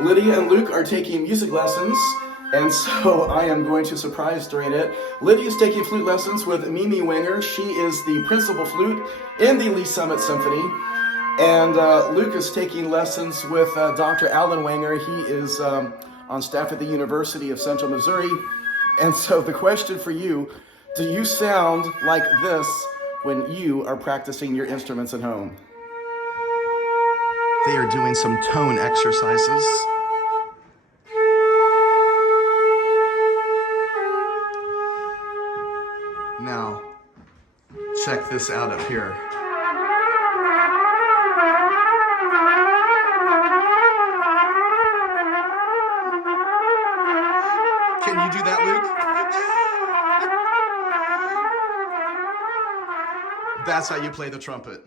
Lydia and Luke are taking music lessons, and so I am going to surprise during it. Lydia is taking flute lessons with Mimi Wenger. She is the principal flute in the Lee Summit Symphony. And Luke is taking lessons with Dr. Alan Wenger. He is on staff at the University of Central Missouri. And so the question for you, do you sound like this when you are practicing your instruments at home? They are doing some tone exercises. Now, check this out up here. Can you do that, Luke? That's how you play the trumpet.